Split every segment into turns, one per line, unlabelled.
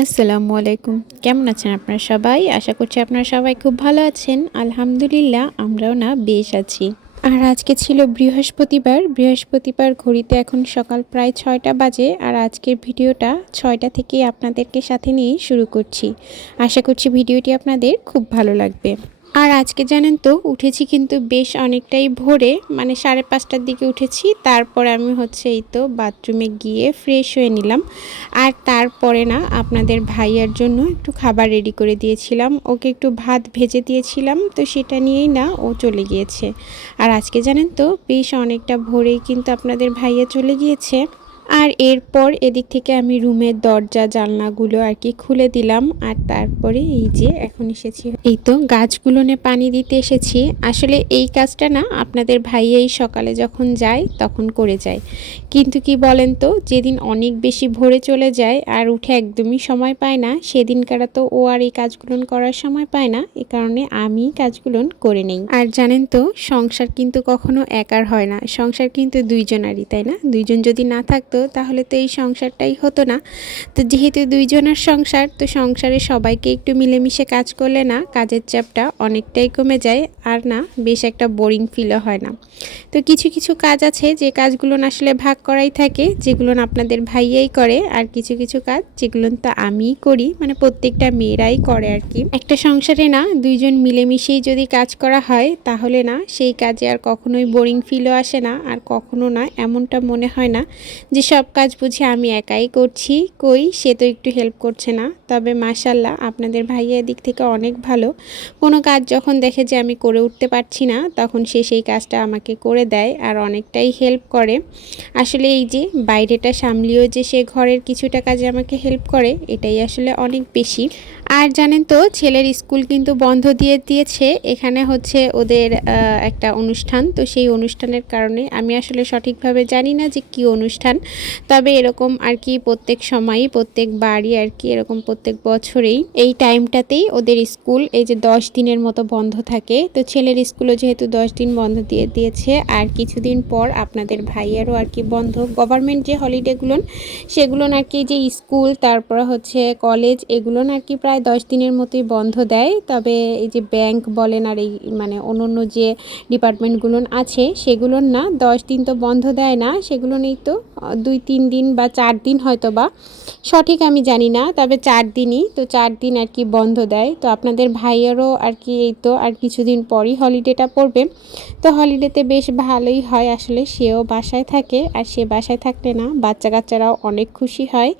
আসসালামু আলাইকুম। কেমন আছেন আপনারা সবাই? আশা করছি আপনারা সবাই খুব ভালো আছেন। আলহামদুলিল্লাহ, আমরাও না বেশ আছি। আর আজকে ছিল বৃহস্পতিবার। বৃহস্পতিবার ঘড়িতে এখন সকাল প্রায় ছয়টা বাজে আর আজকের ভিডিওটা ছয়টা থেকে আপনাদেরকে সাথে নিয়ে শুরু করছি। আশা করছি ভিডিওটি আপনাদের খুব ভালো লাগবে। আর আজকে জানেন তো, উঠেছি কিন্তু বেশ অনেকটাই ভোরে মানে সাড়ে পাঁচটার দিকে উঠেছি, তারপরে আমি হচ্ছে এই তো বাথরুমে গিয়ে ফ্রেশ হয়ে নিলাম। আর তারপরে না, আপনাদের ভাইয়ার জন্য একটু খাবার রেডি করে দিয়েছিলাম, ওকে একটু ভাত ভেজে দিয়েছিলাম, তো সেটা নিয়েই না ও চলে গিয়েছে। আর আজকে জানেন তো, বেশ অনেকটা ভোরেই কিন্তু আপনাদের ভাইয়া চলে গিয়েছে। আর এরপর এদিক থেকে আমি রুমের দরজা, জানলাগুলো আর কি খুলে দিলাম। আর তারপরে এই যে এখন এসেছি। এই তো গাছগুলোনে পানি দিতে এসেছি। আসলে এই কাজটা না আপনাদের ভাই এই সকালে যখন যায় তখন করে যায়। কিন্তু কি বলেন তো, যেদিন অনেক বেশি ভোরে চলে যায় আর উঠে একদমই সময় পায় না, সেদিনকারা তো ও আর এই কাজগুলো করার সময় পায় না। এ কারণে আমি কাজগুলো করে নেই। আর জানেন তো, সংসার কিন্তু কখনো একার হয় না। সংসার কিন্তু দুইজনারই, তাই না? দুইজন যদি না থাকতো তাহলে তো এই সংসারটাই হতো না। তো যেহেতু দুইজনের সংসার, তো সংসারে সবাইকে একটু মিলেমিশে কাজ করলে না কাজের চাপটা অনেকটাই কমে যায় আর না বেশ একটা বোরিং ফিলও হয় না। তো কিছু কিছু কাজ আছে যে কাজগুলো আসলে ভাগ করাই থাকে, যেগুলো আপনাদের ভাইয়াই করে আর কিছু কিছু কাজ যেগুলো তো আমিই করি মানে প্রত্যেকটা মেয়েরাই করে আর কি। একটা সংসারে না দুইজন মিলেমিশেই যদি কাজ করা হয়, তাহলে না সেই কাজে আর কখনোই বোরিং ফিলও আসে না আর কখনো না এমনটা মনে হয় না যে সব কাজ বুঝি আমি একাই করছি, কই? সে তো একটু হেল্প করছে না। তবে মাসাল্লাহ আপনাদের ভাইয়ের দিক থেকে অনেক ভালো। কোনো কাজ যখন দেখে যে আমি করে উঠতে পারছি না, তখন সে সেই কাজটা আমাকে করে দেয় আর অনেকটাই হেল্প করে। আসলে এই যে বাইরেটা সামলিয়েও যে সে ঘরের কিছুটা কাজে আমাকে হেল্প করে, এটাই আসলে অনেক বেশি। আর জানেন তো, ছেলের স্কুল কিন্তু বন্ধ দিয়ে দিয়েছে। এখানে হচ্ছে ওদের একটা অনুষ্ঠান। তো সেই অনুষ্ঠানের কারণে আমি আসলে সঠিকভাবে জানি না যে কি অনুষ্ঠান। তবে এরকম আর কি প্রত্যেক সময়ই, প্রত্যেক বাড়ি আর কি এরকম প্রত্যেক বছরেই এই টাইমটাতেই ওদের স্কুল এই যে দশ দিনের মতো বন্ধ থাকে। তো ছেলের স্কুলও যেহেতু দশ দিন বন্ধ দিয়ে দিয়েছে, আর কিছুদিন পর আপনাদের ভাইয়েরও আর কি বন্ধ। গভর্নমেন্ট যে হলিডেগুলো, সেগুলো আর কি যে স্কুল, তারপর হচ্ছে কলেজ, এগুলো আর কি প্রায় দশ দিনের মতোই বন্ধ দেয়। তবে এই যে ব্যাংক বলেন আর এই মানে অন্য অন্য যে ডিপার্টমেন্টগুলো আছে সেগুলোর না দশ দিন তো বন্ধ দেয় না, সেগুলো নেই তো দুই, তিন দিন বা চার দিন হয়তো বা সঠিক আমি জানি না, তবে চার দিনই। তো চার দিন আর কি বন্ধ দেয়। তো আপনাদের ভাইয়েরও আর কি এই তো আর কিছুদিন পরই হলিডেটা পড়বে। তো হলিডেতে বেশ ভালোই হয় আসলে। সেও বাসায় থাকে আর সে বাসায় থাকলে না বাচ্চা কাচ্চারাও অনেক খুশি হয়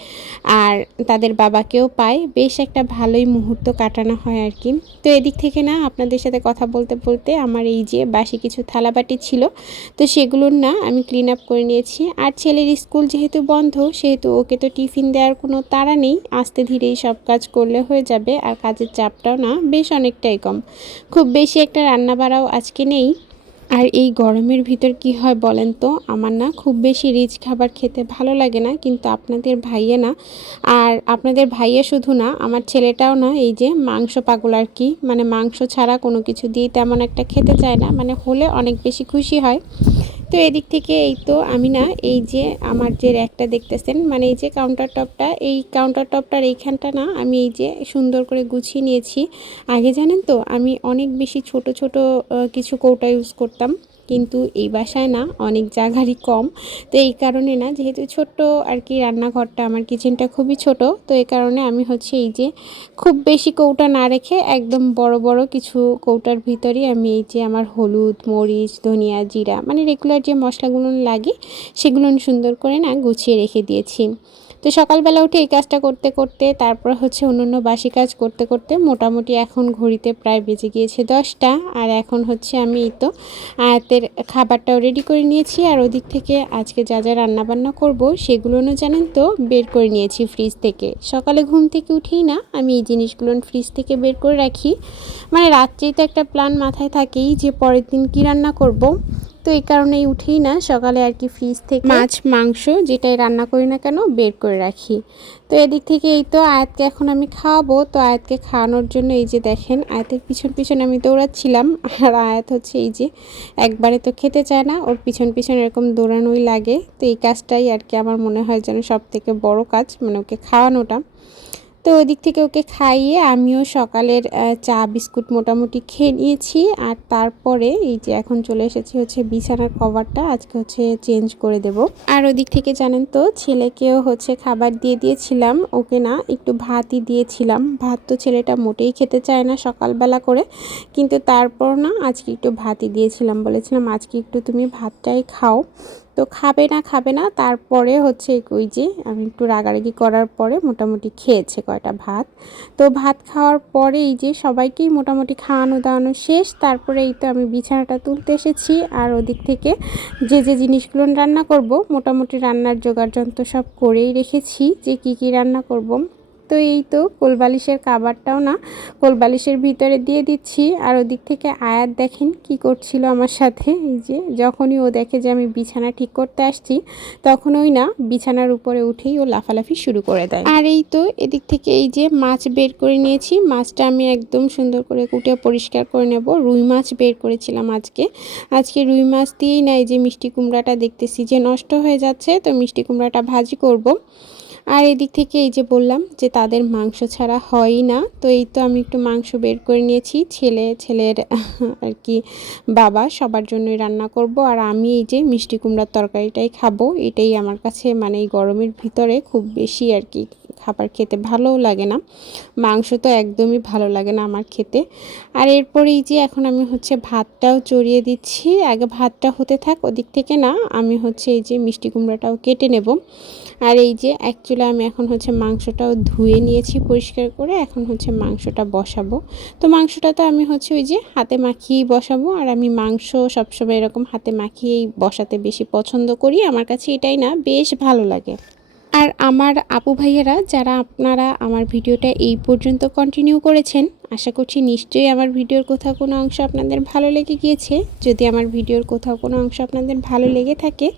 আর তাদের বাবাকেও পায়। বেশ একটা ভালোই মুহূর্ত কাটানো হয় আর কি। তো এদিক থেকে না আপনাদের সাথে কথা বলতে বলতে আমার এই যে বাসি কিছু থালাবাটি ছিল, তো সেগুলোর না আমি ক্লিন আপ করে নিয়েছি। আর ছেলের স্কুল যেহেতু বন্ধ, সেহেতু ওকে তো টিফিন দেওয়ার কোনো তাড়া নেই। আস্তে ধীরেই সব কাজ করলে হয়ে যাবে আর কাজের চাপটাও না, বেশ অনেকটাই কম। খুব বেশি একটা রান্না বাড়াও আজকে নেই। আর এই গরমের ভিতর কি হয় বলেন তো? আমার না খুব বেশি রিচ খাবার খেতে ভালো লাগে না, কিন্তু আপনাদের ভাইয়ে না। আর আপনাদের ভাইয়া শুধু না, আমার ছেলেটাও না, এই যে মাংস পাগল আর কি। মানে মাংস ছাড়া কোনো কিছু দিয়ে তেমন একটা খেতে চায় না। মানে হলে অনেক বেশি খুশি হয়। তো এদিক থেকে এই তো আমি না এই যে আমার যে র্যাকটা দেখতেছেন মানে এই যে কাউন্টার টপটা এই কাউন্টার টপটার এইখানটা না আমি এই যে সুন্দর করে গুছিয়ে নিয়েছি। আগে জানেন তো, আমি অনেক বেশি ছোট ছোট কিছু কৌটা ইউজ করতাম। কিন্তু এই বাসায় না অনেক জায়গারই কম। তো এই কারণে না, যেহেতু ছোট্ট আর কি রান্নাঘরটা, আমার কিচেনটা খুবই ছোট, তো এই কারণে আমি হচ্ছে এই যে খুব বেশি কৌটা না রেখে একদম বড় বড় কিছু কৌটার ভিতরেই আমি এই যে আমার হলুদ, মরিচ, ধনিয়া, জিরা মানে রেগুলার যে মশলাগুলো লাগে, সেগুলো সুন্দর করে না গুছিয়ে রেখে দিয়েছি। তো সকালবেলা উঠে এই কাজটা করতে করতে, তারপর হচ্ছে অন্য অন্য বাসি কাজ করতে করতে মোটামুটি এখন ঘড়িতে প্রায় বেজে গিয়েছে দশটা। আর এখন হচ্ছে আমি তো আয়াতের খাবারটাও রেডি করে নিয়েছি। আর ওদিক থেকে আজকে যা যা রান্নাবান্না করব সেগুলোও জানেন তো বের করে নিয়েছি ফ্রিজ থেকে। সকালে ঘুম থেকে উঠেই না আমি এই জিনিসগুলো ফ্রিজ থেকে বের করে রাখি। মানে রাত্রেই তো একটা প্ল্যান মাথায় থাকেই যে পরের দিন কী রান্না করব। তো এই কারণেই উঠেই না সকালে আর কি ফ্রিজ থেকে মাছ, মাংস যেটাই রান্না করি না কেন বের করে রাখি। তো এদিক থেকে এই তো আয়াতকে এখন আমি খাওয়াবো। তো আয়াতকে খাওয়ানোর জন্য এই যে দেখেন, আয়াতের পিছন পিছন আমি দৌড়াচ্ছিলাম। আর আয়াত হচ্ছে এই যে একবারে তো খেতে চায় না, ওর পিছন পিছন এরকম দৌড়ানোই লাগে। তো এই কাজটাই আর কি আমার মনে হয় যেন সব থেকে বড় কাজ মানে ওকে খাওয়ানোটা। তো ওদিক থেকে ওকে খাইয়ে আমিও সকালের চা, বিস্কুট মোটামুটি খেয়ে নিয়েছি। আর তারপরে এই যে এখন চলে এসেছি হচ্ছে বিছানার কভারটা, আজকে হচ্ছে চেঞ্জ করে দেব। আর ওদিক থেকে জানেন তো, ছেলেকেও হচ্ছে খাবার দিয়ে দিয়েছিলাম, ওকে না একটু ভাতই দিয়েছিলাম। ভাত তো ছেলেটা মোটেই খেতে চায় না সকালবেলা করে, কিন্তু তারপর না আজকে একটু ভাতই দিয়েছিলাম। বলেছিলাম, আজকে একটু তুমি ভাতটাই খাও। তো খাবে না খাবে না। তারপরে হচ্ছে ওই যে আমি একটু রাগারাগি করার পরে মোটামুটি খেয়েছে কয়টা ভাত। তো ভাত খাওয়ার পরে এই যে সবাইকেই মোটামুটি খাওয়ানো দাওয়ানো শেষ। তারপরে এই তো আমি বিছানাটা তুলতে এসেছি। আর ওদিক থেকে যে যে জিনিসগুলো রান্না করব, মোটামুটি রান্নার জোগাড় যন্ত্র সব করেই রেখেছি যে, কি কি রান্না করব। তো এই তো কোলবালিশের কাবারটাও না, কোলবালিশের ভিতরে দিয়ে দিচ্ছি। আর ওদিক থেকে আয়াত দেখেন কি করছিল আমার সাথে। এই যে যখনই ও দেখে যে আমি বিছানা ঠিক করতে আসছি তখন ওই না বিছানার উপরে উঠেই ও লাফালাফি শুরু করে দেয়। আর এই তো এদিক থেকে এই যে মাছ বের করে নিয়েছি। মাছটা আমি একদম সুন্দর করে কুটে পরিষ্কার করে নেব। রুই মাছ বের করেছিলাম আজকে। আজকে রুই মাছ দিয়েই না এই যে মিষ্টি কুমড়াটা দেখতেছি যে নষ্ট হয়ে যাচ্ছে, তো মিষ্টি কুমড়াটা ভাজি করব। আর এদিক থেকে এই যে বললাম যে তাদের মাংস ছাড়া হয়ই না, তো এই তো আমি একটু মাংস বের করে নিয়েছি। ছেলে, ছেলের আর কি বাবা, সবার জন্যই রান্না করব। আর আমি এই যে মিষ্টি কুমড়ার তরকারিটাই খাব, এটাই আমার কাছে মানে এই গরমের ভিতরে খুব বেশি আর কি খাবার খেতে ভালোও লাগে না। মাংস তো একদমই ভালো লাগে না আমার খেতে। আর এরপরেই যে এখন আমি হচ্ছে ভাতটাও চড়িয়ে দিচ্ছি। আগে ভাতটা হতে থাক, ওদিক থেকে না আমি হচ্ছে এই যে মিষ্টি কুমড়াটাও কেটে নেব। আর এই যে অ্যাকচুয়ালি আমি এখন হচ্ছে মাংসটাও ধুয়ে নিয়েছি পরিষ্কার করে, এখন হচ্ছে মাংসটা বসাবো। তো মাংসটা তো আমি হচ্ছে ওই যে হাতে মাখিয়েই বসাবো, আর আমি মাংস সবসময় এরকম হাতে মাখিয়েই বসাতে বেশি পছন্দ করি, আমার কাছে এটাই না, বেশ ভালো লাগে। আর আমার আপু ভাইয়েরা, যারা আপনারা আমার ভিডিওটা এই পর্যন্ত কন্টিনিউ করেছেন আশা করছি নিশ্চয়ই আমার ভিডিওর কোথাও কোনো অংশ আপনাদের ভালো লেগে গিয়েছে। যদি আমার ভিডিওর কোথাও কোনো অংশ আপনাদের ভালো লেগে থাকে,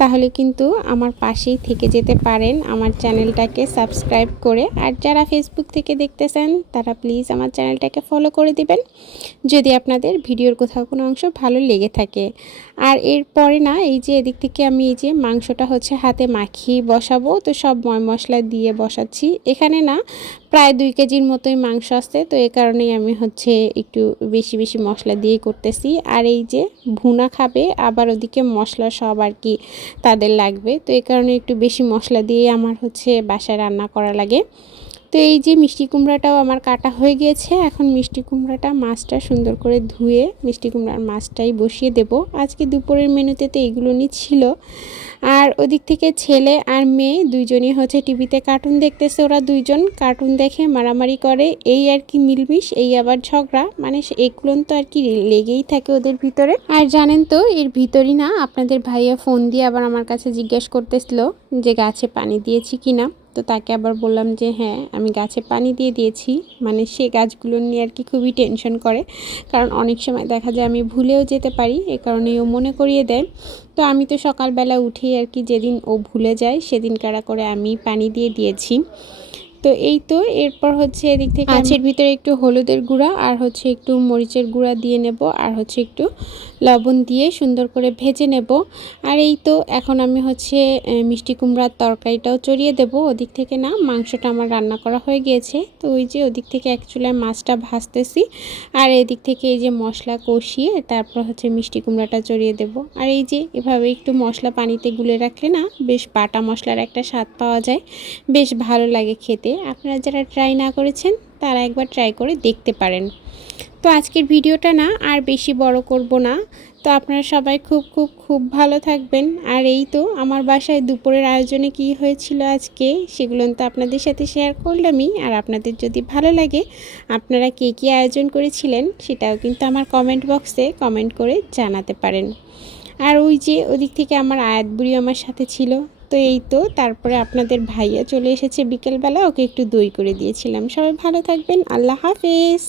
তাহলে কিন্তু আমার পাশেই থেকে যেতে পারেন আমার চ্যানেলটাকে সাবস্ক্রাইব করে। আর যারা ফেসবুক থেকে দেখতেছেন তারা প্লিজ আমার চ্যানেলটাকে ফলো করে দিবেন, যদি আপনাদের ভিডিওর কোথাও কোনো অংশ ভালো লেগে থাকে। আর এরপরে না, এই যে এদিক থেকে আমি এই যে মাংসটা হচ্ছে হাতে মাখিয়ে বসাবো, তো সব ময় মশলা দিয়ে বসাচ্ছি। এখানে না প্রায় দুই কেজির মতোই মাংস আসছে তো এ কারণেই আমি হচ্ছে একটু বেশি বেশি মশলা দিয়ে করতেছি। আর এই যে ভুনা খাবে, আবার ওদিকে মশলা সব আর কি তাদের লাগবে, তো এই কারণে একটু বেশি মশলা দিয়ে আমার হচ্ছে বাসায় রান্না করা লাগে। তো এই যে মিষ্টি কুমড়াটাও আমার কাটা হয়ে গিয়েছে এখন মিষ্টি কুমড়াটা মাছটা সুন্দর করে ধুয়ে মিষ্টি কুমড়ার মাছটাই বসিয়ে দেব। আজকে দুপুরের মেনুতে তো এইগুলোই ছিল। আর ওদিক থেকে ছেলে আর মেয়ে দুইজনই হচ্ছে টিভিতে কার্টুন দেখতেছে, ওরা দুইজন কার্টুন দেখে মারামারি করে, এই আর কি মিলমিশ, এই আবার ঝগড়া মানে এগুলো তো আর কি লেগেই থাকে ওদের ভিতরে। আর জানেন তো, এর ভিতরই না আপনাদের ভাইয়া ফোন দিয়ে আবার আমার কাছে জিজ্ঞেস করতেছিল যে গাছে পানি দিয়েছি কিনা। তো তাকে আবার বললাম যে হ্যাঁ আমি গাছে পানি দিয়ে দিয়েছি। মানে সে গাছগুলো নিয়ে আর কি খুবই টেনশন করে। কারণ অনেক সময় দেখা যায় আমি ভুলেও যেতে পারি, এ কারণে ও মনে করিয়ে দেয়। তো আমি তো সকালবেলা উঠেই আর কি যেদিন ও ভুলে যায় সেদিন কারা করে আমি পানি দিয়ে দিয়েছি। তো এই তো, এরপর হচ্ছে এদিক থেকে মাছের ভিতরে একটু হলুদের গুঁড়া, আর হচ্ছে একটু মরিচের গুঁড়া দিয়ে নেব, আর হচ্ছে একটু লবণ দিয়ে সুন্দর করে ভেজে নেব। আর এই তো, এখন আমি হচ্ছে মিষ্টি কুমড়ার তরকারিটাও চড়িয়ে দেব। ওদিক থেকে না, মাংসটা আমার রান্না করা হয়ে গিয়েছে। তো ওই যে ওদিক থেকে এক চুলায় মাছটা ভাজতেছি। আর এদিক থেকে এই যে মশলা কষিয়ে তারপর হচ্ছে মিষ্টি কুমড়াটা চড়িয়ে দেব। আর এই যে এভাবে একটু মশলা পানিতে গুলে রাখলে না, বেশ বাটা মশলার একটা স্বাদ পাওয়া যায়। বেশ ভালো লাগে খেতে। আপনারা যারা ট্রাই না করেছেন, তারা একবার ট্রাই করে দেখতে পারেন। তো আজকের ভিডিওটা না আর বেশি বড় করব না। তো আপনারা সবাই খুব খুব খুব ভালো থাকবেন। আর এই তো আমার বাসায় দুপুরের আয়োজনে কি হয়েছিল আজকে, সেগুলো তো আপনাদের সাথে শেয়ার করলামই। আর আপনাদের যদি ভালো লাগে, আপনারা কে কী আয়োজন করেছিলেন, সেটাও কিন্তু আমার কমেন্ট বক্সে কমেন্ট করে জানাতে পারেন। আর ওই যে ওদিক থেকে আমার আয়াত বুড়ি আমার সাথে ছিল তো এই তো, তারপরে আপনাদের ভাইয়া চলে এসেছে বিকেলবেলা, ওকে একটু দই করে দিয়েছিলাম। সবাই ভালো থাকবেন, আল্লাহ হাফেজ।